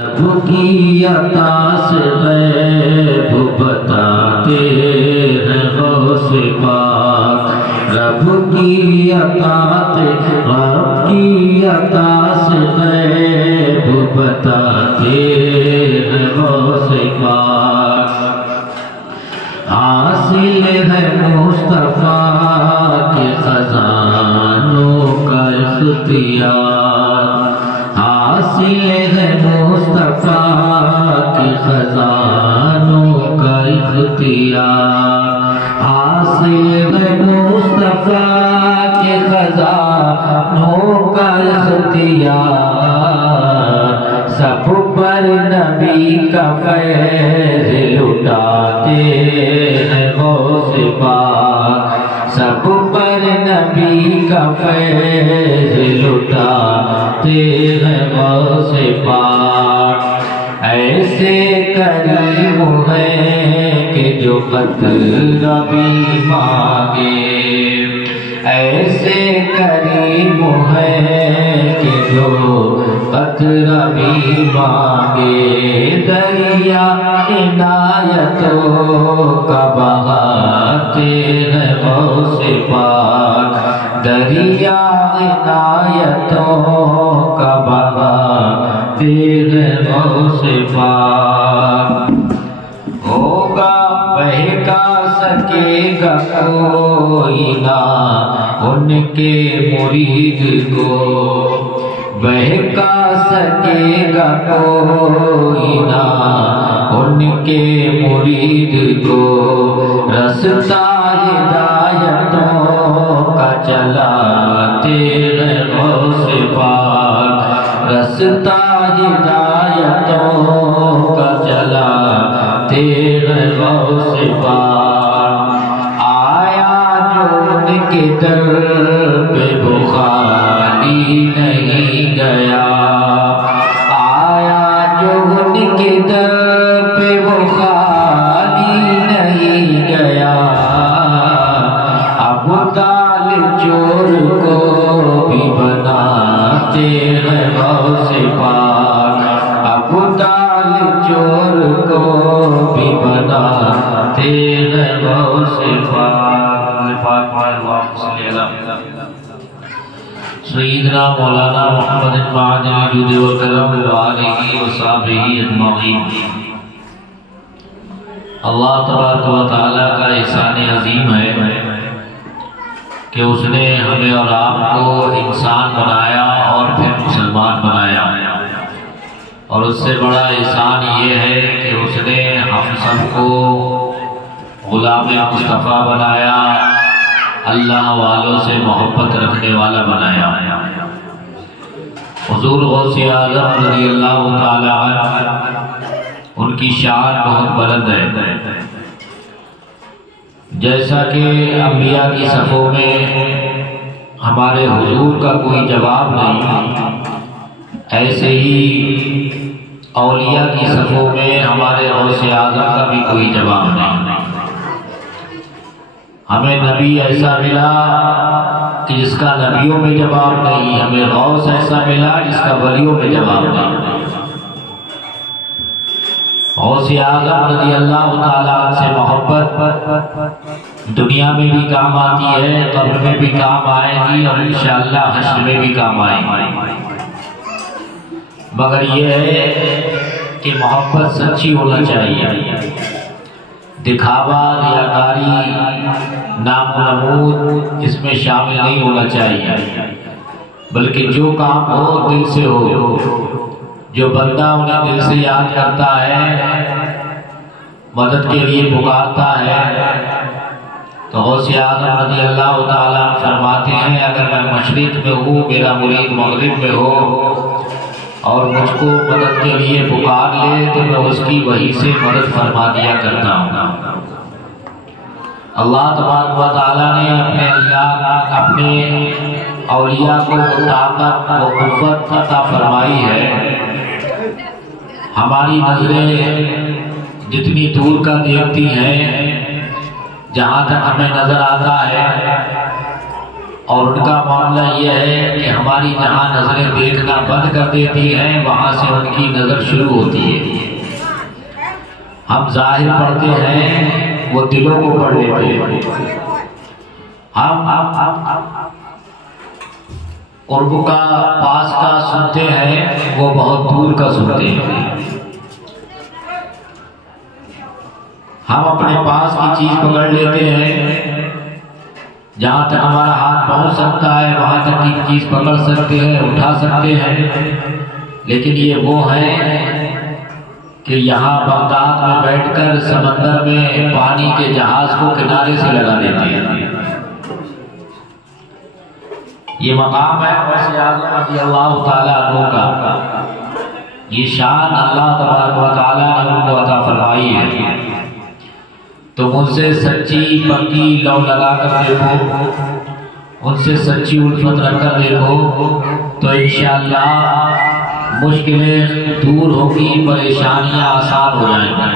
रब की अता से गैब बताते हैं गौसे पाक। रब की अता से गैब बताते हैं गौसे पाक। हासिल है मुस्तफा के खजानों का इख्तियार। हासिल है मुस्तफा के खजानों का इख्तियार। हासिल है मुस्तफा के खजानों का इख्तियार। सब पर नबी का फैज़ लुटाते हैं गौसे पाक। सब पर नबी का फैज़ लुटाते हैं गौसे पाक। ऐसे करीम हैं कि जो कतरा भी मांगे। ऐसे करीम हैं कि जो कतरा भी मांगे। दरिया इनायतों का बहाते हैं गौसे पाक। दरिया इनायतों का बहाते हैं गौसे पाक। होगा बहका सकेगा कोई ना उनके मुरीद को। बहका सकेगा कोई ना उनके मुरीद को। रास्ता हिदायतों का चलाते हैं गौसे पाक। रास्ता हिदायतों का चलाते हैं गौसे पाक। आया जो उनके दर पे वो खाली नहीं गया। आया जो उनके दर पे वो खाली नहीं गया। अबू तालिब चोर को भी बनाते हैं गौसे पाक। अबू तालिब चोर को भी बनाते हैं गौसे पाक। सय्यदना मौलाना मुहम्मद मादिल जुद व करम व आलिहि व सहबिही अजमईन। अल्लाह तबारक व तआला का एहसान अजीम है कि उसने हमें और आपको इंसान बनाया और फिर मुसलमान बनाया। और उससे बड़ा एहसान ये है कि उसने हम सबको गुलाम मुस्तफ़ा बनाया। अल्लाह वालों से मोहब्बत रखने वाला बनाया। हुजूर गौसे आज़म रज़ियल्लाहु ताला अन्हु उनकी शान बहुत बुलंद है। जैसा कि अंबिया की सफ़ों में हमारे हुजूर का कोई जवाब नहीं, ऐसे ही औलिया की सफ़ों में हमारे गौसे आज़म का भी कोई जवाब नहीं। हमें नबी ऐसा मिला कि जिसका नबियों में जवाब नहीं। हमें गौस ऐसा मिला जिसका वलियों में जवाब नहीं। गौसे आज़म रज़ियल्लाहु ताला से मोहब्बत दुनिया में भी काम आती है, कब्र में भी काम आएगी और इंशाअल्लाह हश्र में भी काम आएगी। मगर ये है कि मोहब्बत सच्ची होना चाहिए। दिखावा, रियाकारी, नाम नमूद इसमें शामिल नहीं होना चाहिए। बल्कि जो काम हो दिल से हो। जो बंदा उन्हें दिल से याद करता है, मदद के लिए पुकारता है, तो गौसे आज़म रज़ियल्लाहु ताला फरमाते हैं अगर मैं मशरिक़ में हूँ, मेरा मुरीद मगरिब में हो और मुझको मदद के लिए पुकार ले तो मैं उसकी वही से मदद फरमा दिया करता हूँ। अल्लाह तबारक व तआला ने अपने औलिया को ताकत व कुव्वत अता फरमाई है। हमारी नजरें जितनी दूर का देखती हैं, जहाँ तक हमें नजर आता है और उनका मामला ये है कि हमारी जहाँ नजरें देखना बंद कर देती हैं वहां से उनकी नजर शुरू होती है। हम जाहिर पढ़ते हैं, वो दिलों को पढ़ लेते हैं। हम उर्दू का पास का सुनते हैं, वो बहुत दूर का सुनते हैं। हम अपने पास की चीज पकड़ लेते हैं, जहां तक हमारा हाथ पहुंच सकता है वहां तक की चीज पकड़ सकते हैं, उठा सकते हैं। लेकिन ये वो है कि यहाँ बगदाद में बैठकर समंदर में पानी के जहाज को किनारे से लगा देते हैं। ये मकाम है गौसे आज़म रज़ियल्लाहु ताला अन्हु का। ये शान अल्लाह तबारक व तआला ने उनको अता फरमाई है। तो मुझसे सच्ची पक्की लौ लगा कर देखो, उनसे सच्ची उल्फत रख कर देखो, तो इंशाअल्लाह मुश्किलें दूर होगी, परेशानियां आसान हो जाएंगी।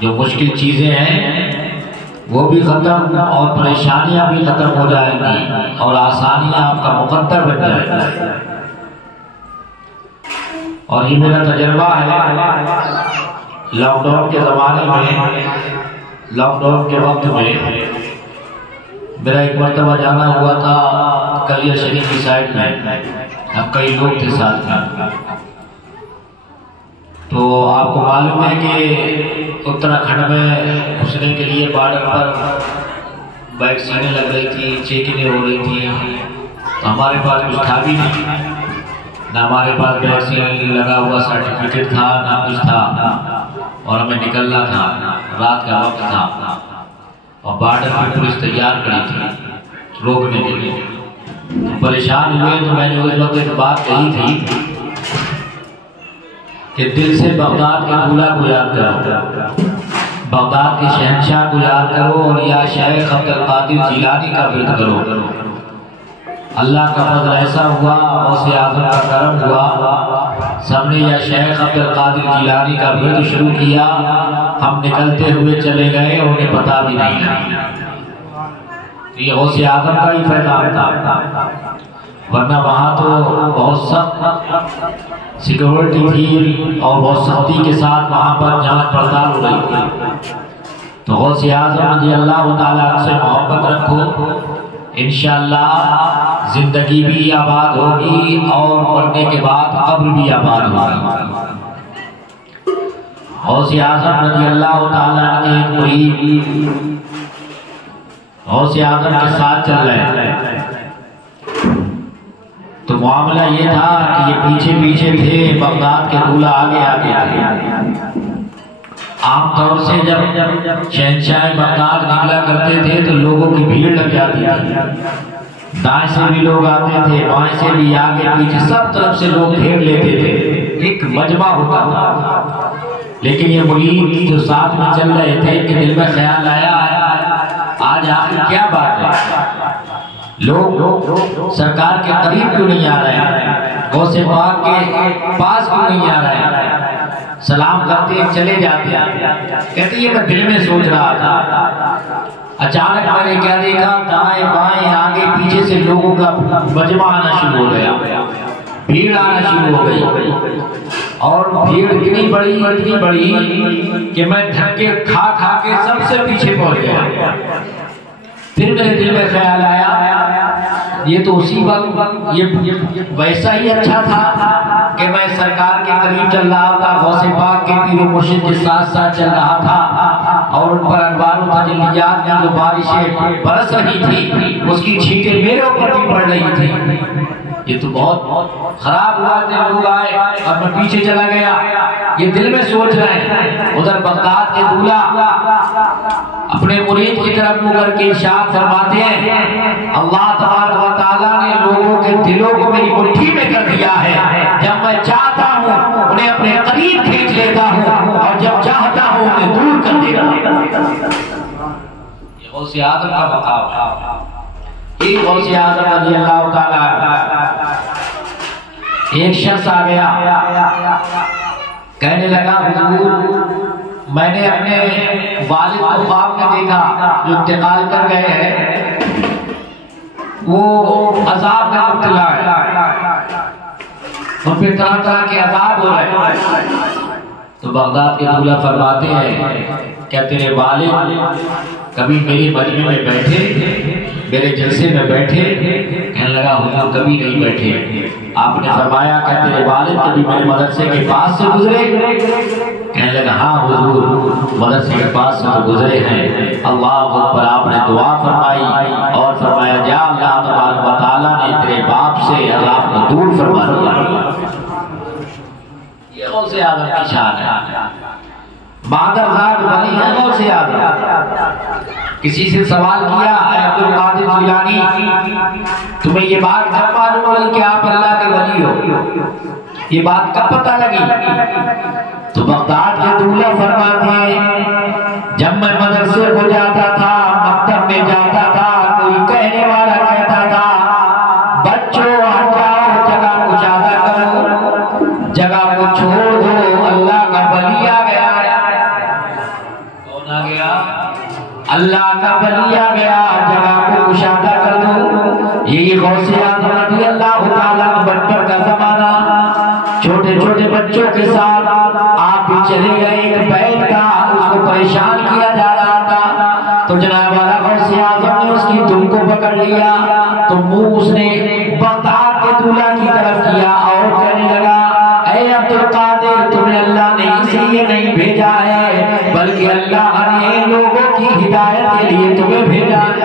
जो मुश्किल चीजें हैं वो भी खत्म और परेशानियां भी खत्म हो जाएंगी और आसानियां आपका मुकद्दर बन जाएगी। और ये मेरा तजर्बा है। लॉकडाउन के ज़माने में, लॉकडाउन के वक्त में मेरा एक मरतबा जाना हुआ था कलिया शरीफ की साइड में। अब कई लोग थे साथ में। तो आपको मालूम है कि उत्तराखंड में घुसने के लिए बॉर्डर पर वैक्सीनें लग रही थी, चेकिंग हो रही थी। तो हमारे पास कुछ था भी नहीं, ना हमारे पास वैक्सीन लगा हुआ सर्टिफिकेट था, ना कुछ था। और हमें निकलना था, रात का वक्त था और बॉर्डर पर पुलिस तैयार खड़ी थी रोकने के लिए। परेशान हुए तो मैंने उस वक्त एक बात कही थी कि दिल से बगदाद के दूल्हा को याद करो, बगदाद के शहंशाह को याद करो और या शेख अब्दुल कादिर जिलानी का विरद करो। अल्लाह का फजल ऐसा हुआ, गौसे आज़म का करम हुआ, सबने या शेख अब्दुल कादिर जिलानी का विरद शुरू किया। हम निकलते हुए चले गए और उन्हें पता भी नहीं। ये गौसे आज़म का ही फैज़ान था, वरना वहाँ तो बहुत सख्त सिक्योरिटी थी और बहुत सख्ती के साथ वहाँ पर जांच पड़ताल हो रही थी। तो गौसे आज़म रज़ियल्लाहु ताला से मोहब्बत रखो, इंशाअल्लाह जिंदगी भी आबाद होगी और मरने के बाद कब्र भी आबाद होगी। गौसे आज़म रज़ियल्लाहु ताला के मुरीद गौसे आज़म के साथ चल रहे हैं। तो मामला ये था कि ये पीछे पीछे थे, बगदाद के दूल्हा आगे आगे थे। आमतौर से जब शहंशाह बगदाद निकला करते थे तो लोगों की भीड़ लग जाती थी। दाएं से भी लोग आते थे, बाएं से भी, आगे पीछे सब तरफ से लोग घेर लेते थे, एक मजमा होता था। लेकिन ये मुरीद जो साथ में चल रहे थे, इनके दिल में ख्याल आया आज आखिर क्या बात है, लोग सरकार के करीब क्यों नहीं आ रहे, गौसे पाक के पास क्यों नहीं आ रहे, सलाम करते चले जाते। कहते ये मैं दिल में सोच रहा था। अचानक मैंने क्या देखा, दाएं बाएं आगे पीछे से लोगों का मजमा आना शुरू हो गया, भीड़ आना शुरू हो गई। और भीड़ इतनी बड़ी कि मैं धक्के खा खा के सबसे पीछे पहुंच गया। फिर मेरे दिल में ख्याल आया ये तो उसी वक्त ये वैसा ही अच्छा था कि मैं सरकार के करीब चल रहा था, गौसे पाक के पीर मुर्शिद के साथ साथ चल रहा था और उन पर अनवारों तजल्लियात में जो बारिशें बरस रही थी उसकी छींटें मेरे ऊपर भी पड़ रही थी। ये तो बहुत खराब हुआ, लोग आए और मैं पीछे चला गया। ये दिल में सोच रहे हैं। उधर बगदाद के दूल्हा अपने मुरीद की तरफ मुंह करके इरशाद फरमाते हैं, अल्लाह तबारक व तआला ने लोगों के दिलों को मेरी मुट्ठी में कर दिया है। जब मैं चाहता हूँ उन्हें अपने करीब खींच लेता हूँ और जब चाहता हूँ उन्हें दूर कर देता। ये गौसे आज़म का बताव है। एक गौसे आज़म रज़ियल्लाहु ताला, एक शख्स आ गया, कहने लगा हुजूर मैंने अपने वालिद को ख्वाब में देखा जो इंतकाल कर गए हैं, वो अजाब में मुब्तला है, उन पे तरह तरह के अजाब हो रहे हैं। तो बगदाद के दूल्हा फरमाते हैं, क्या तेरे वालिद कभी मेरी मजमे में बैठे, मेरे जलसे में बैठे? कहने लगा हुजूर कभी नहीं बैठे। आपने फरमाया क्या तेरे वालिद कभी मेरे मदरसे के पास से गुजरे? कहने लगा हाँ हुजूर मदरसे के पास से तो गुजरे हैं। अल्लाह अकबर। आपने दुआ फरमाई और फरमाया जा अल्लाह तबारक व तआला ने तेरे बाप से अज़ाब को दूर फरमा दिया। ये गौसे आज़म की शान है। बादर ज़ात वली है गौसे आज़म। किसी से सवाल किया अब्दुल कादिर जिलानी तुम्हें ये बात कब मालूम हुई कि आप अल्लाह के वली हो? ये बात कब पता लगी? तो बगदाद के दूल्हा फरमाते हैं जब मैं मदरसे को जाता था, मकतब में जाता था, कोई कहने वाला कहता था बच्चों हट जाओ, जगह को ज्यादा करो, जगह को छोड़ दो, अल्लाह का वली आ गया। कौन आ गया? अल्लाह का वली आ गया, जगह को कुशादा कर दो। यही गौसे आज़म रज़ी अल्लाह तआला बचपन का जमाना, छोटे छोटे बच्चों के साथ आप भी चले गए। एक बैल था, उसको परेशान किया जा रहा था, तो जनाब वाला गौसे आज़म ने उसकी धुन को पकड़ लिया, तो मुंह उसने बगदाद के दूल्हा की तरफ किया और कहने लगा ऐ अब्दुल कादिर तुम्हें अल्लाह ने इसलिए नहीं भेजा है, बल्कि अल्लाह ने लोगों की हिदायत के लिए तुम्हें भेजा है।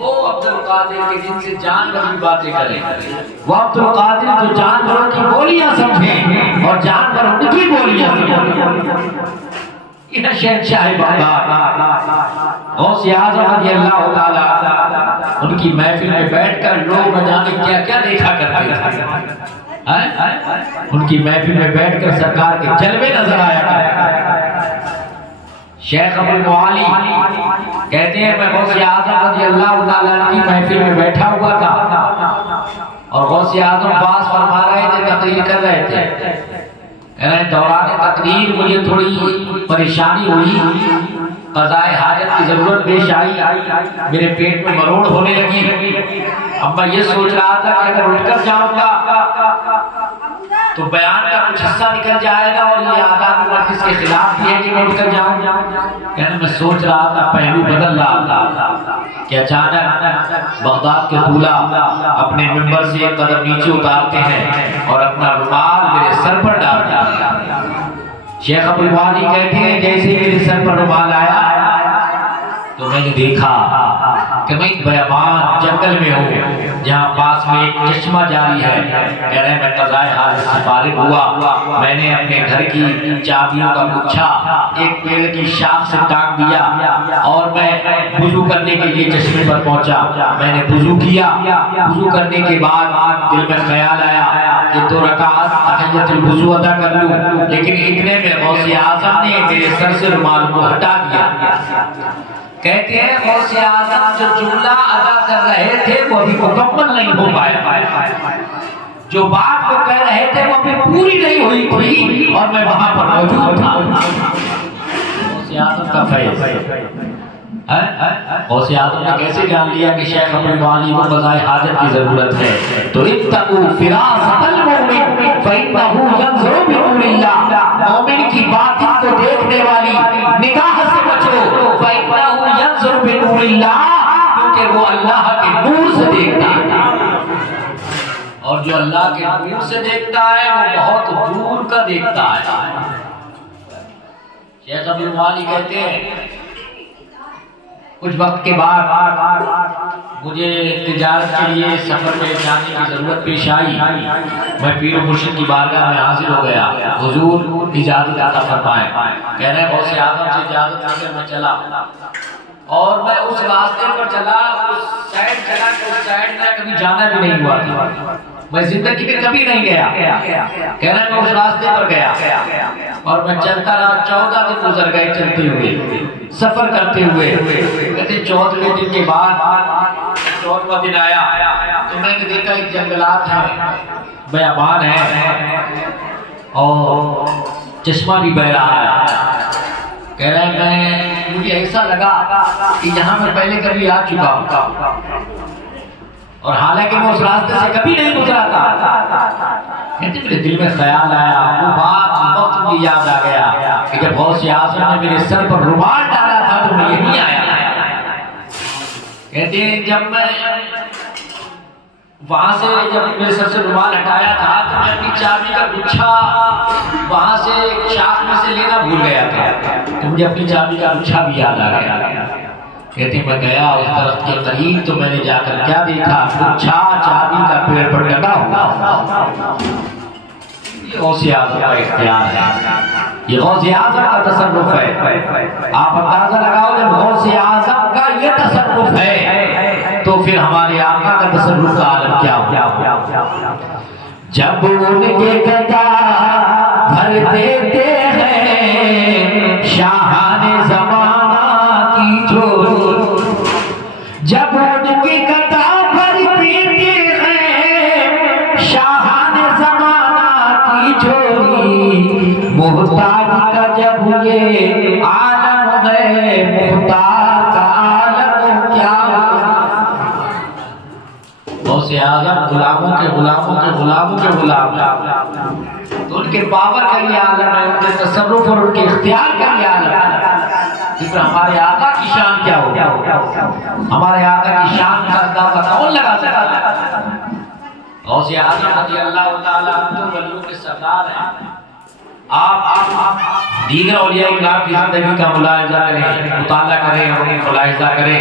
वो अब्दुल कादिर के जिनसे जानवर की बातें करें, वो अब्दुल कादिर जो जानवरों की बोलियां समझे और जानवर उनकी बोलियां समझे। यह शहंशाह बगदाद गौसे आज़म रज़ी अल्लाह तआला उनकी महफिल में बैठकर लोग न जाने क्या क्या देखा करते थे। उनकी महफिल में बैठकर सरकार के जलवे नजर आया करते। शेख अब्दुल मुआली कहते हैं मैं गौसे आज़म रज़ी अल्लाह तआला की महफिल में बैठा हुआ था और गौसे आज़म बास फरमा रहे थे, तकरीर कर रहे थे। दौरान तकरीर मुझे थोड़ी परेशानी हुई, क़ज़ाए हाजत की जरूरत पेश आई, मेरे पेट में मरोड़ होने लगी। अब मैं ये सोच रहा था कि अगर उठकर जाऊंगा तो बयान का कुछ हिस्सा निकल जाएगा और ये आदाब मजलिस के खिलाफ भी है कि मैं उठकर जाऊं। यानी मैं सोच रहा था, पहलू बदल रहा था कि अचानक बगदाद के दूल्हा अपने मिंबर से एक कदम नीचे उतारते हैं और अपना रुमाल मेरे सर पर डालते हैं। शेख अब्दुल वाली कहते हैं जैसे मेरे सर पर रुमाल आया तो मैंने देखा कि मैं बयाबान जंगल में हूँ जहाँ पास में एक चश्मा जारी है। कह रहे मैं क़ज़ाए हाजत से फारिग हुआ, मैंने अपने घर की चाबियों का गुच्छा एक पेड़ की शाख से टांग दिया और मैं वुज़ू करने के लिए चश्मे पर पहुंचा। मैंने वुज़ू किया, वुज़ू करने के बाद दिल में ख्याल आया कि 2 रकात तहिय्यतुल वुज़ू अदा कर लूं, लेकिन इतने में गौसे आज़म ने मेरे सर से रुमाल को हटा दिया। कहते हैं गौसे आज़म जो जुमला अदा कर रहे थे वो अभी मुकम्मल नहीं हो पाया, जो बात को कह रहे थे वो अभी पूरी नहीं हुई थी और मैं वहां पर मौजूद था। गौसे आज़म का फैज़ गौसे आज़म ने कैसे जान लिया कि शेख अब्दुल वाली को क़ज़ाए हाजत की जरूरत है? तो इत्तक़ू फ़िरासतल मोमिन फ़इन्नहु यंज़ुरु बिनूरिल्लाह, मोमिन की बातिन को देखने वाली निगाह से बचो, फ़इन्नहु यंज़ुरु बिनूरिल्लाह, क्योंकि वो अल्लाह के नूर से देखता है और जो अल्लाह के नूर से देखता है वो बहुत दूर का देखता है। शेख अब्दुल वाली कहते हैं कुछ वक्त के बाद मुझे तिजारत के लिए सफर में जाने की जरूरत पेश आई। मैं पीर मुर्शिद की बारगाह में हाजिर हो गया, हुजूर इजाजत अता फरमाएं। कह रहे गौसे आज़म से इजाजत लेकर मैं चला और मैं उस रास्ते पर चला, उस साइड चला कि उस साइड में कभी जाना भी नहीं हुआ था, मैं जिंदगी में कभी नहीं गया। कह रहे मैं उस रास्ते पर गया और मैं चलता रहा, 14 दिन गुजर गए चलते हुए, सफर करते हुए। कहते 14वें दिन के बाद 14वां दिन आया तो मैंने देखा एक जंगलात है, बयाबान है और चश्मा भी बह रहा है। कह रहा है मुझे ऐसा लगा कि यहाँ मैं पहले कभी आ चुका हूँ और हालांकि मैं उस रास्ते से कभी नहीं गुजरा था। कहते मेरे दिल में ख्याल आया, वो बात वक्त मुझे याद आ गया कि जब गौसे आज़म ने मेरे सर पर रुमाल डाला था तो मैं यहीं आया। कहते हैं जब मैं वहां से जब मेरे सर से रुमाल हटाया था तो मैं अपनी चाबी का गुच्छा वहां से शाख में से लेना भूल गया था, तो मुझे अपनी चाबी का गुच्छा भी याद आ गया। कहते मैं गया उस तरफ के करीब तो मैंने जाकर क्या देखा, गुच्छा चाबी का पेड़ पर लगा हुआ। ये गौसे आज़म का इख्तियार है, ये गौसे आज़म का तसर्रुफ है। आप अंदाजा लगाओ जब गौसे आज़म का ये तसर्रुफ है तो फिर हमारे आका का तसर्रुफ का आलम क्या हो। जब उनके गदा भर देते हैं शाहाने ज़माना की झोली, जब उनकी गदा भर देते हैं शाहाने ज़माना की झोली, मुहताज का जब ये आलम है मुहताज का आलम क्या। गौसे आज़म गुलामों के गुलामों के गुलामों के गुलाम, तो उनके पावर का ये आलम है, उनके तसर्रुफ और उनके इख्तियार का ये आलम है। फिर हमारे आका की शान क्या हो, हमारे आका की शान का अंदाजा कौन लगा सकता है। गौसे आज़म रज़ियल्लाहु ताला अन्हु वलियों के सरदार हैं। आप दीगर औलिया इकराम की जिंदगी का मुलाहिजा करें, मुताला करें, उन्हें मुलाहिजा करें,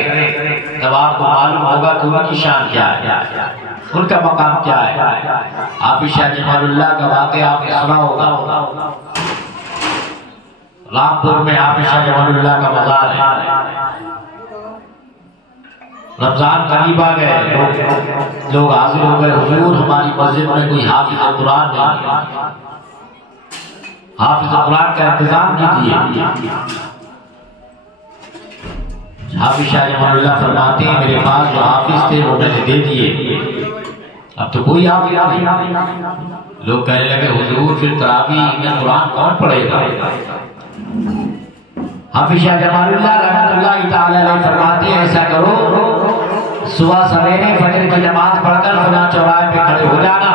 तब आपको मालूम होगा कि उनकी शान क्या है, उनका मकाम क्या है। आफिशा जमालुल्लाह का वाक़या आपने सुना होगा। रामपुर में आफिशा जमालुल्लाह का मज़ार है। रमजान करीब आ गए, लोग हाजिर हो गए, हुजूर हमारी मस्जिद में कोई हाफिज़ कुरान नहीं, हाफिज़ कुरान का इंतजाम कीजिए। हाफिज़ जमालुल्लाह फरमाते हैं मेरे पास जो हाफिज़ थे वो मैंने दे दिए, अब तो कोई हाफिज़ नहीं। लोग कहने लगे हुजूर फिर तरावीह में कुरान कौन पढ़ेगा। हाफिज़ जमालुल्लाह रहमतुल्लाह तआला अलैहि फरमाते हैं ऐसा करो सुबह सवेरे फजर की नमाज पढ़कर खुदा चौराहे पे खड़े हो जाना,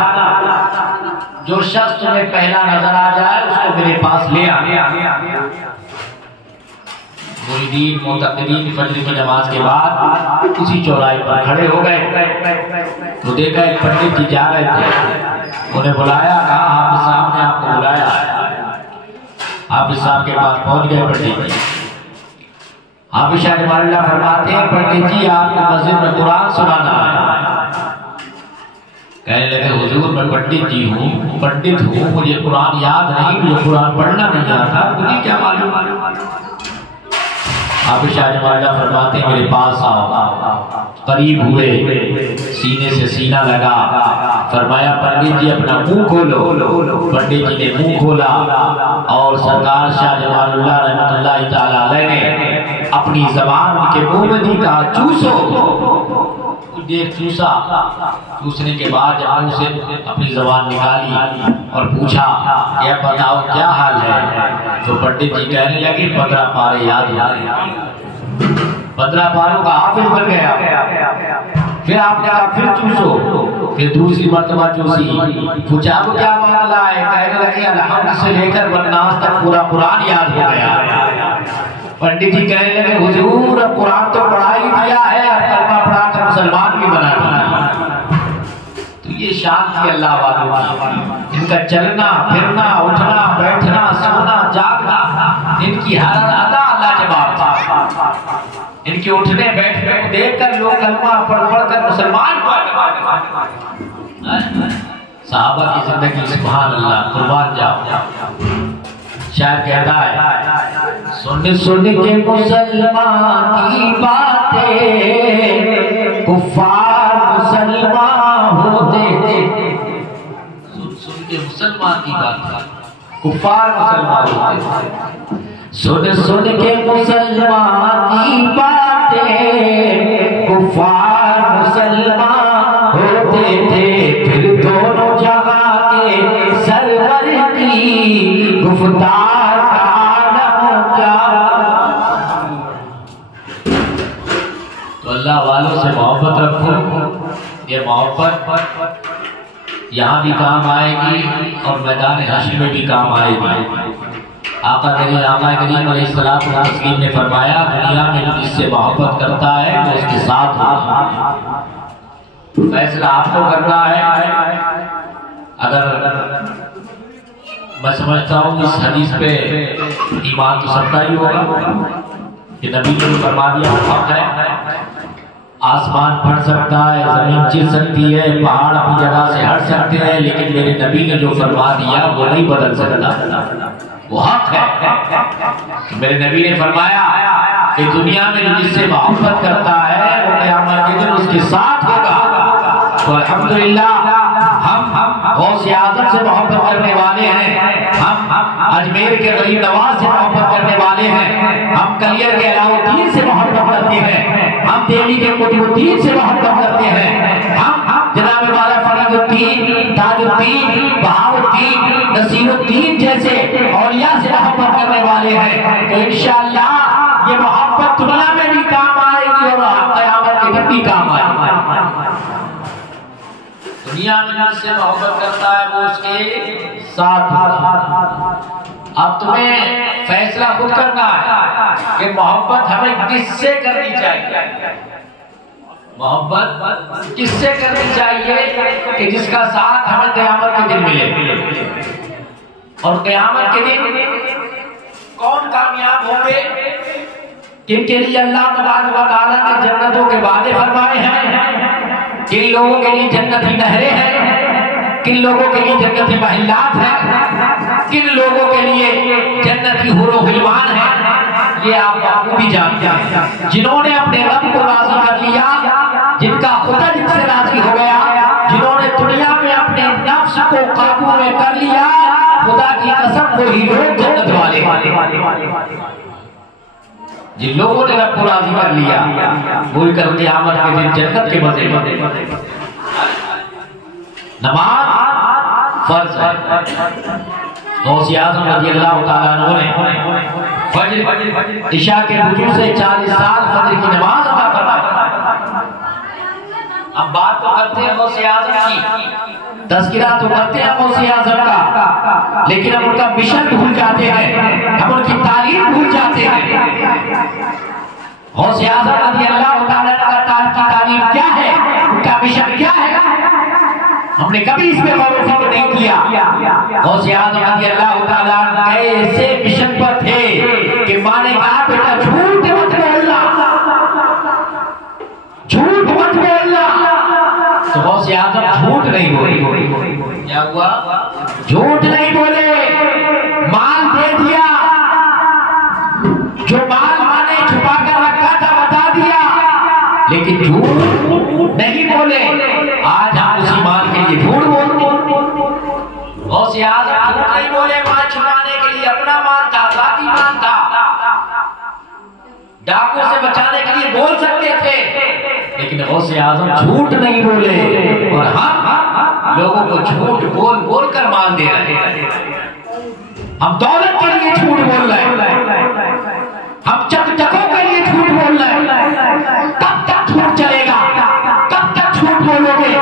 जो शख्स तुम्हें पहला नजर आ जाए उसको मेरे पास ले आ। मुरीदीन मुतक़िदीन फजर की नमाज के बाद उसी चौराहे पर खड़े हो गए तो देखा एक पंडित जी जा रहे थे, उन्हें बुलाया, कहा हाफिज़ साहब ने आपको बुलाया। हाफिज़ साहब के पास पहुंच गए पंडित जी। हाफिज़ जमालुल्लाह फरमाते हैं पंडित जी आपको मस्जिद में कुरान सुनाना है। कहने लगे हुजूर मैं पंडित जी हूँ, पंडित हूँ, मुझे कुरान याद नहीं, मुझे कुरान पढ़ना नहीं आता, मुझे क्या मालूम। हाफिज़ जमालुल्लाह फरमाते हैं मेरे पास आओ। करीब हुए, सीने से सीना लगा, फरमाया पंडित जी अपना मुंह खोलो। पंडित जी ने मुंह खोला और सरकार शाह जमालुल्लाह रहमतुल्लाह तआला अलैह ने अपनी ज़बान उनके मुंह में दी, कहा चूसो। देर चूसा, चूसने के बाद जब मुंह से अपनी ज़बान निकाली और पूछा क्या बताओ क्या हाल है, तो पंडित जी कहने लगे 15 पारे याद है। 15 पारों का हाफिज़ बन गया। फिर आपने कहा फिर चूसो, फिर दूसरी मर्तबा चूसी, पूछा वो क्या मामला है, कहने लगे अलहम्द से लेकर वन्नास तक पूरा कुरान याद हो गया। पंडित जी कहने लगे हुजूर अब कुरान तो पढ़ा ही दिया है, अब कलमा पढ़ा कर मुसलमान भी बना दिया। तो ये शान थी अल्लाह वालों की, इनका चलना फिरना उठना बैठना सोना जागना, इनकी हर अदा अल्लाह जवाब था। इनके उठने बैठने को देखकर लोग कलमा पढ़ पढ़ कर मुसलमान साहबा की जिंदगी सुभान अल्लाह, कुर्बान जाओ। शायद कहता है सुन सुन के मुसलमान की बातें कुफ्फार मुसलमान होते थे। सुन सुन के मुसलमान की बातें कुफ्फार मुसलमान होते थे। सुन सुन के मुसलमान की बातें कुफ्फार मुसलमान होते थे। फिर दोनों जहां के सरवर की गुफ्तार मोहब्बत यहाँ भी काम आएगी और मैदान हश्र में भी काम आएगी। आका करीम अलैहिस्सलातु वस्सलाम ने फरमाया, दुनिया में जिससे मोहब्बत करता है वो उसके साथ होगा। फैसला आपको करना है। अगर मैं समझता हूँ इस हदीस पे ईमान तो सबका ही होगा कि नबी ने फरमा दिया हक है। आसमान फट सकता है, जमीन चिर सकती है, पहाड़ अपनी जगह से हट सकते हैं, लेकिन मेरे नबी ने जो फरमा दिया वो नहीं बदल सकता, वो हक है। मेरे नबी ने फरमाया कि दुनिया में जिससे मोहब्बत करता है वो क़यामत के दिन उसके साथ होगा। तो अल्हम्दुलिल्लाह हम गौसे आज़म से मोहब्बत करने वाले हैं, हम अजमेर के गरीब नवाज से मोहब्बत करने वाले हैं, हम कलियर के अलाउद्दीन से मोहब्बत करते हैं, हम दिल्ली के कुतुबुद्दीन से मोहब्बत करते हैं, हम जनाब वाला फरीदुद्दीन, ताजुद्दीन, बहाउद्दीन, नसीरुद्दीन जैसे औलिया से मोहब्बत करने वाले हैं। तो इंशाअल्लाह ये मोहब्बत दुनिया में भी काम आएगी और क़यामत के दिन भी काम आएगी। दुनिया में जिससे मोहब्बत करता है वो उसके साथ। अब तुम्हें फैसला खुद करना है कि मोहब्बत हमें किससे करनी चाहिए। मोहब्बत किससे करनी चाहिए कि जिसका साथ हमें क़यामत के दिन मिले। और क़यामत के दिन कौन कामयाब होंगे, किनके लिए अल्लाह तबारक व तआला ने जन्नतों के वादे फरमाए हैं, किन लोगों के लिए जन्नती नहरें हैं, किन लोगों के लिए जन्नती महिलात हैं, किन लोगों के लिए जन्नती हुरो गिलमान हैं, ये आप बखूबी जानते हैं। जिन्होंने अपने रब को राज़ी कर लिया, जिनका खुदा जिनसे राज़ी हो गया, जिन्होंने दुनिया में अपने नफ्स को काबू में कर लिया, खुदा की कसम वही लोग जन्नत वाले। जिन लोगों ने रब को राज़ी कर लिया वही कल क़यामत के दिन जन्नत के मज़े में। नमाज फर्ज है। गौसे आज़म रज़ियल्लाहु ताला अन्हु ने फज्र इशा के वुज़ू से 40 साल फज्र की नमाज अदा फरमाई। अब बात तो करते हैं गौसे आज़म की, तज़किरा तो करते हैं गौसे आज़म का, लेकिन हम उनका मिशन भूल जाते हैं, हम उनकी तालीम भूल जाते हैं। गौसे आज़म रज़ियल्लाहु ताला अन्हु की तालीम क्या है, उनका मिशन क्या है, हमने कभी इस पे गौर फिक्र नहीं किया। गौसे आज़म रज़ियल्लाहु ताला अन्हु ऐसे मिशन पर थे कि माँ ने कहा बेटा झूठ मत बोलना, झूठ मत बोलना। तो गौसे आज़म झूठ नहीं बोले। क्या हुआ? झूठ नहीं बोले, माल दे दिया, जो माल माने छुपा कर रखा था बता दिया, लेकिन झूठ नहीं बोले। आज हम उसी माल के लिए झूठ बोलते। गौसे आज़म झूठ नहीं बोले, माल छुपाने के लिए अपना माल था, जाती माल था, डाकू से बचाने के लिए बोल सकते थे, लेकिन गौसे आज़म झूठ नहीं बोले। और हम लोगों को झूठ बोल बोल कर माल दे रहे हैं। हम दौलत के लिए झूठ बोल रहे हैं, हम चकचकों के लिए झूठ बोल रहे हैं। कब तक झूठ चलेगा, कब तक झूठ बोलोगे?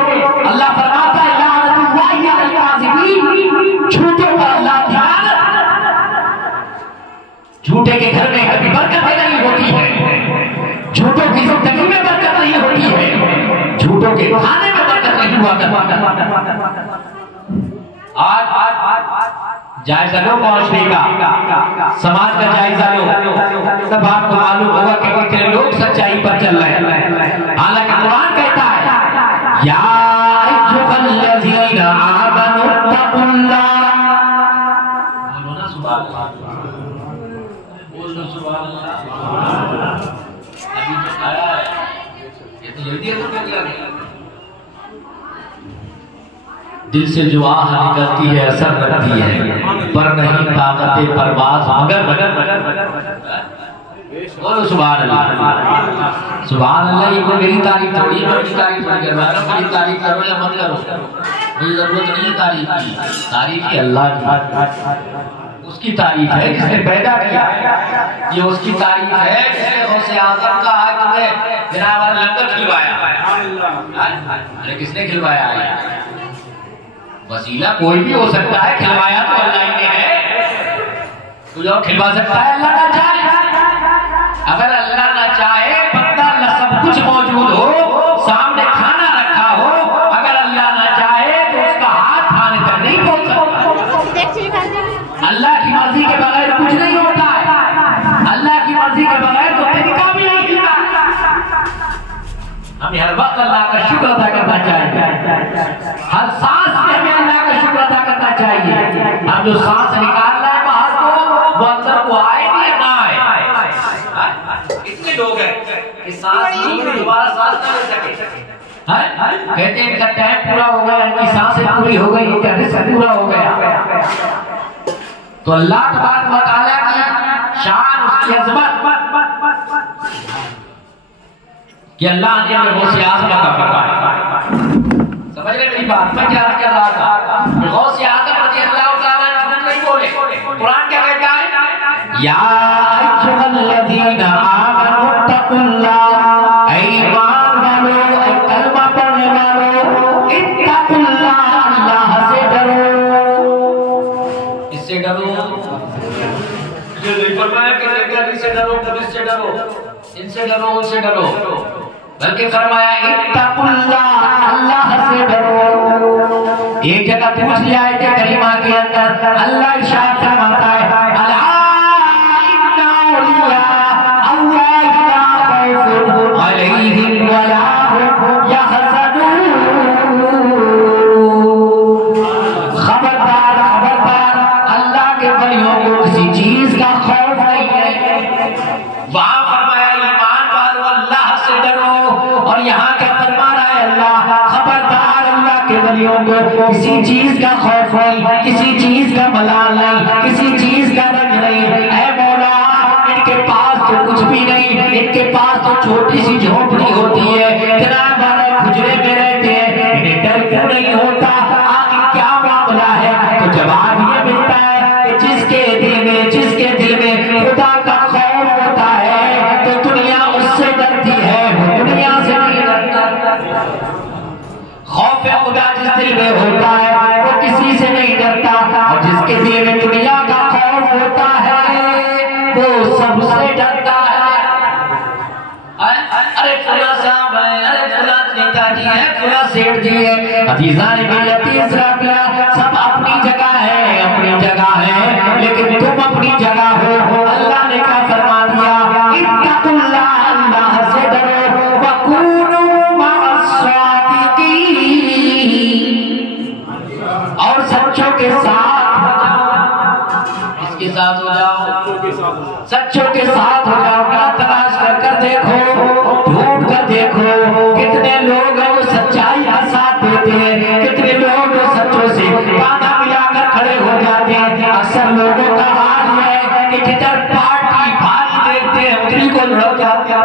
अल्लाह फरमाता है लानतुल्लाहि अलल काज़िबीन, झूठों पर अल्लाह की लानत। झूठे के घर में कभी बरकत नहीं होती है, झूठों की जिंदगी में बरकत नहीं होती है, झूठों के खाने में बरकत नहीं हुआ करता। आज जायजा लो माशरे का, समाज का जायजा लो, तब आपको मालूम होगा कि कितने लोग सच्चाई पर चल रहे हैं। हालांकि कुरान कहता है या अय्युहल्लज़ीना आमनू तक़ुल्लाह, बोलो ना सुभान अल्लाह, बोलो सुभान अल्लाह। अभी जो आया है ये तो जल्दी है, तो क्या किया? दिल से जो आह निकलती है असर करती है, पर नहीं ताकत परवाज़ मगर बोलो सुभान अल्लाह। सुभान अल्लाह। ये कोई मेरी तारीफ थोड़ी है, मेरी तारीफ नहीं कर रहा है, मेरी तारीफ करो या मत करो, मुझे जरूरत नहीं है तारीफ की, तारीफ की अल्लाह की। उसकी तारीफ है जिसने पैदा किया, ये उसकी तारीफ है जिसने गौसे आज़म का आज तुम्हें बिना वाला लंगर खिलवाया। अरे किसने खिलवाया है? वसीला कोई भी हो सकता है, खिलवाया तो अल्लाह ही ने है। कोई और खिलवा सकता है? अल्लाह ना चाहे। अगर अल्लाह ना चाहे बंदा सब कुछ मौजूद हो, सामने खाना रखा हो, अगर अल्लाह ना चाहे तो उसका हाथ खाने तक नहीं पहुंच सकता। अल्लाह की मर्जी के बगैर कुछ नहीं होता है। अल्लाह की मर्जी के बगैर तो तरीका भी नहीं होता। हमें हर वक्त अल्लाह का शुक्र अदा करना चाहिए। हर सांस में हमें अल्लाह का शुक्र अदा करना चाहिए। हम जो सांस निकाल रहे हैं बाहर को, वो अंदर को आए या ना आए। कितने लोग हैं कि सांस दोबारा सांस ना ले सके, कहते हैं इनका टाइम पूरा हो गया, इनकी सांसें पूरी हो गई, कहते से पूरा हो गया। तो अल्लाह तबारक व तआला की शान, उसकी अज़मत कि अल्लाह ने हमें गौसे आज़म का फरमाया। समझ रहे मेरी बात? मैं क्या कह रहा था? गौसे आज़म रज़ियल्लाहु तआला झूठ नहीं बोले। कुरान क्या कहता है? या अय्युहल्लज़ीना आमनू तक़ुल्लाह, ऐ ईमान वालों, ऐ कलमा पढ़ने वालों, इत्तक़ुल्लाह, अल्लाह से डरो। इससे डरो, ये नहीं फरमाया कि नबी से डरो, पुलिस से डरो, इनसे डरो, उनसे डरो, बल्कि फरमाया इत्तक़ुल्लाह, अल्लाह से डरो। एक जगह पूछ लिया है कि करीमा के अंदर अल्लाह इरशाद फरमाता है, अला इन्ना औलिया अल्लाह ला खौफुन अलैहिम वला हुम यहज़नून। खबरदार खबरदार, अल्लाह के वलियों को किसी चीज का खौफ नहीं है। वहां फरमाया ईमान वालों अल्लाह से डरो, और यहाँ क्या फरमा रहा है अल्लाह? खबरदार, अल्लाह के वलियों को किसी चीज का खौफ नहीं, किसी चीज का मलाल नहीं, किसी चीज का रंज नहीं। ऐ मौला, इनके पास तो कुछ भी नहीं, इनके पास तो छोटी सी झोपड़ी होती है, किराए वाले खुजरे में रहते हैं, इन्हें डर क्यों नहीं होता? आखिर क्या मामला है? तो जवाब ये मिलता है कि जिसके दिल में खुदा का खौफ होता है तो दुनिया उससे डरती है, वो दुनिया से नहीं डरता। खौफ खुदा जिस दिल में होता है वो किसी से नहीं डरता, और जिसके दिल में दुनिया का खौफ होता है वो सबसे डरता है। अरे फुला साहब है, अरे फुला नेताजी है, फुला सेठ जी है, अजीजान मिल्लती इस्लामिया, सब अपनी जगह है, अपनी जगह है, लेकिन तुम अपनी जगह हो। अल्लाह ने क्या फरमा दिया? इत्तक़ुल्लाह, अल्लाह से डरो, वकूनू मअस-सादिक़ीन, और सच्चों के साथ हो जाओ। इसके साथ हो जाओ, सच्चों के साथ हो जाओ। क्या तलाश कर देखो, ढूंढ कर देखो, कितने लोग हैं वो सच्चाई का साथ देते हैं, कितने लोग वो सच्चों से बाधा मिलाकर खड़े हो जाते हैं। अक्सर लोगों का हाल है कि जिधर पार्टी भारी देखते हैं उतनी को लड़ जाते हैं।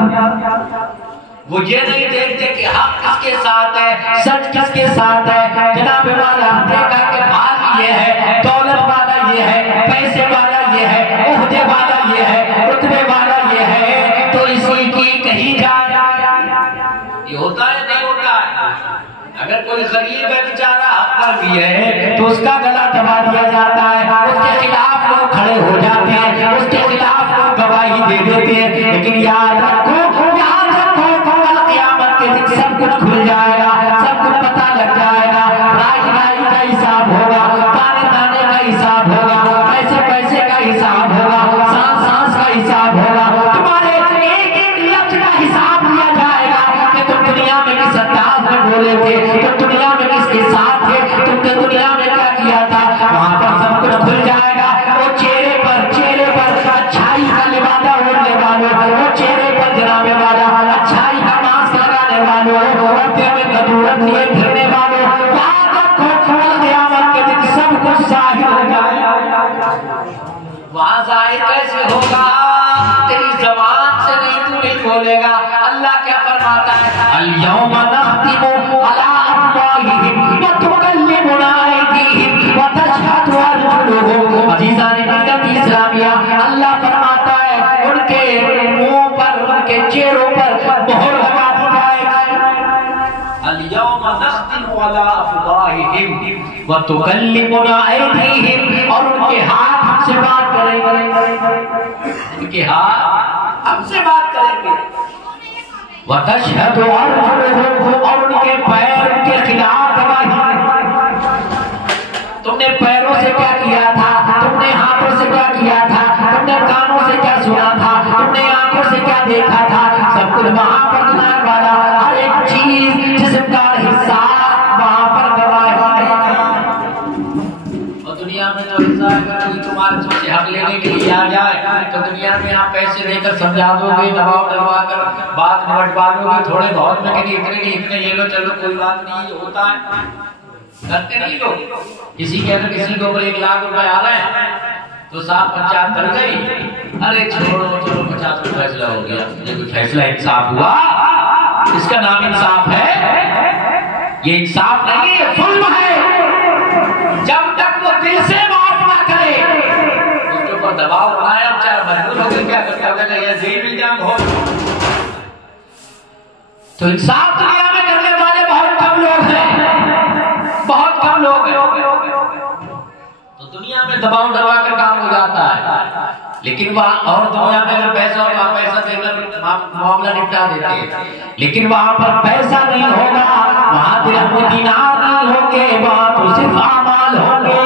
वो ये नहीं देखते कि हक किसके साथ है, सच किसके साथ है। जनाब वाला देखा कि भारी ये है, दौलत वाला ये है, पैसे वाला ये है, ओहदे वाला ये है, रुतबे वाला ये है, तो इसी की कहीं जा। ये होता है नहीं होता है? अगर कोई गरीब है बेचारा हक पर भी है तो उसका गला दबा दिया जाता है, उसके खिलाफ लोग खड़े हो जाते हैं, उसके खिलाफ लोग गवाही दे देते हैं। लेकिन याद रखो, कल क़यामत के दिन सब कुछ खुल जाएगा, सब कुछ पता लग जाएगा। राई का हिसाब होगा, दाने दाने का हिसाब होगा, पैसे पैसे का हिसाब होगा, सांस सांस का हिसाब होगा, तुम्हारे एक एक लफ्ज का हिसाब लिया जाएगा कि तुम दुनिया में किस अंदाज में बोले थे, तुम दुनिया में किसके साथ थे, तुमने दुनिया में क्या किया था। वहां पर सब कुछ खुल जाएगा। वो चेहरे पर अच्छाई का लिबादा ओढ़ने वालों, वो चेहरे पर जनाबे वाला अच्छाई का मास्क लगाने वालों, रस्ते में कदूरत लिए फिरने वालों, क़यामत के दिन सब कुछ जाहिर हो जाएगा। वहां जाहिर कैसे होगा? तेरी ज़बान से नहीं, तू नहीं बोलेगा। अल्लाह क्या फरमाता है? अल-यौमा नख्तिमु अला अफ़वाहिहिम व तुकल्लिमुना अयदीहिम व तशहदु अर्जुलुहुम। अज़ीज़ान व तुकल्लिमुना ऐदीहिम, और उनके हाथ हमसे बात करेंगे, उनके हाथ हमसे बात करेंगे। व तशहदु अर्जुलुहुम, और उनके पैर उनके खिलाफ गवाही। तुमने पैरों से क्या किया था, तुमने हाथों से क्या किया था, तुमने कानों से क्या सुना था, तुमने आंखों से क्या देखा था, सब कुछ वहां पर दिखाने वाला, हर एक चीज जिस्म का हिस्सा वहां पर गवाह है। और दुनिया में जो हिस्सा अगर कोई तुम्हारे तुमसे हक लेने के लिए आ जाए तो दुनिया में आप पैसे देकर समझा दोगे, दबाव डलवा कर बात निपटवा दोगे, थोड़े बहुत में कहीं इतने ये लो चलो कोई बात नहीं, होता है, करते नहीं लोग। किसी के अगर किसी के ऊपर 1 लाख रुपए आ रहे हैं तो साहब पंचायत कर गई, अरे छोड़ो चलो 50 रुपए फैसला हो गया, ये कोई फैसला इंसाफ हुआ? इसका नाम इंसाफ है? ये इंसाफ नहीं है, जुल्म है। जब तक वो दिल से माफ ना करे, उसके ऊपर दबाव बनाया, बेचारा मजबूर हो गया, क्या करता होगा, या जेल में जाम हो। तो इंसाफ दुनिया में करने वाले बहुत कम लोग हैं, बहुत कम लोग हैं। तो दुनिया में दबाव डलवा कर काम हो जाता है, लेकिन वहां और दुनिया में अगर पैसा हो तो पैसा देकर मामला निपटा देते हैं, लेकिन वहां पर पैसा नहीं होगा, वहां दिरहम दीनार नहीं होंगे, वहां तो सिर्फ अमाल होंगे।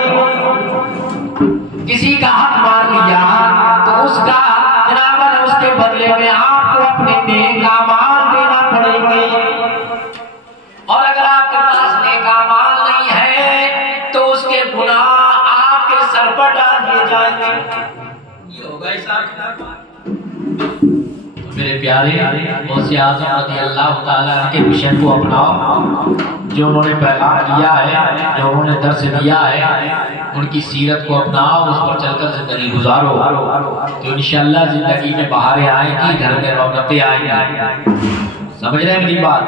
किसी का हक मार लिया तो उसका जनाब उसके बदले में आपको अपने नेक अमाल देना पड़ेंगे, और अगर आपके पास नेक अमाल नहीं है तो उसके गुनाह आपके सर पर डाल दिए जाएंगे। ये होगा हिसाब। मेरे प्यारे गौसे आज़म रज़ियल्लाहु ताला के मिशन को अपनाओ, जो उन्होंने पैगाम दिया है, जो उन्होंने दर्स दिया है, उनकी सीरत को अपनाओ, उस पर चलकर जिंदगी गुजारो, तो इंशाअल्लाह जिंदगी में बहारें आएंगी, घर में रौनकें आएंगी। समझ रहे हैं मेरी बात?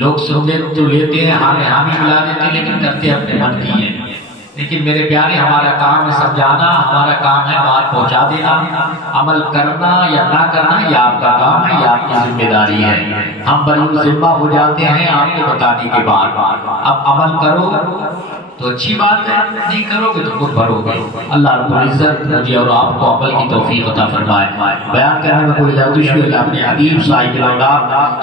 लोग सुनते तो लेते हैं, हामी बुला देते हैं, लेकिन करते अपने मन की है। लेकिन मेरे प्यारे, हमारा काम है समझाना, हमारा काम है बात पहुंचा देना, अमल करना या ना करना ये आपका काम है, ये आपकी जिम्मेदारी है। हम बरूर जिम्मा हो जाते हैं आपको बताने के बाद। अब अमल करो तो अच्छी बात है, नहीं करोगे तो खुद भरोगे। अल्लाह रब्बुल इज्जत मुझे और आपको अमल की तौफीक अता फरमाए। बयान करने में कोई लफ्ज़ है कि अपने हबीब साहिब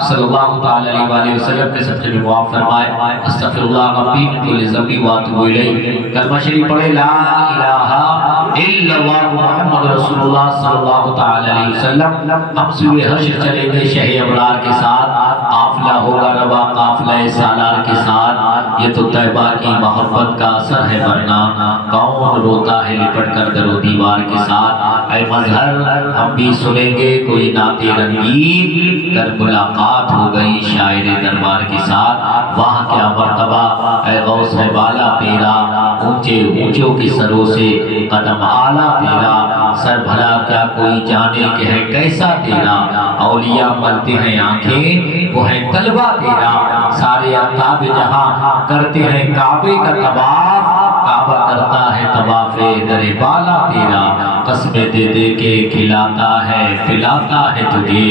सल्लल्लाहु अलैहि वसल्लम के सबसे भी मुआफ़ फरमाए। अस्तगफिरुल्लाह रब्बी मिन कुल्लि ज़ंबि व अतूबु इलैहि। कलमा शरीफ पढ़े, ला इलाहा इल्लल्लाह मुहम्मद रसूलुल्लाह सल्लल्लाहु अलैहि वसल्लम। हम सूरे हश्र चलेंगे शह अबरार के साथ, काफिला होगा रवा काफिला सालार के साथ। ये तो तैबा की मोहब्बत का असर है, वरना कौन रोता है लिपट कर दरो दीवार के साथ। ऐ मजहर हम भी सुनेंगे कोई नाते रंगीन, कर मुलाकात हो गई शायरे दरबार के साथ। वहाँ क्या मर्तबा ऐ गौस है बाला तेरा, ऊंचे ऊंचों की सरों से कदम आला तेरा। सर भला क्या कोई जाने के है कैसा तेरा, औलिया मलते हैं आंखें वो है तलवा तेरा। सारे अताब जहां करते हैं काबे का तवाफ, काबा करता है तवाफे दरे बाला तेरा। कसमें दे दे के खिलाता है पिलाता है तुझे,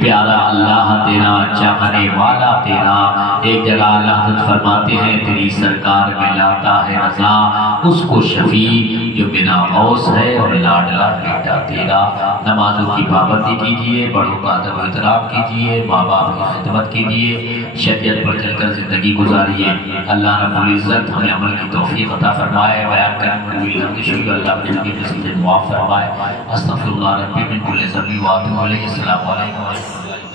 प्यारा अल्लाह तेरा चाहने वाला तेरा। एक जगह अल्लाह फरमाते हैं तेरी सरकार में लाता है रजा उसको शफी जो बिना गौस है और लाडला बेटा तेरा। नमाजों की पाबंदी कीजिए, बड़ों का अदब एहतराम कीजिए, माँ बाप की खिदमत कीजिए, शरीयत पर चलकर जिंदगी गुजारिए। अल्लाह रब्बुल इज्जत हमें अमल की तौफीक अता फरमाए। बयान करने में अल्लाह अपने हबीब से मुआफ़ फरमाए। अस्तगफिरुल्लाह रब्बी मिन कुल्लि ज़ंबि व अतूबु इलैहि। अस्सलामु अलैकुम व रहमतुल्लाहि।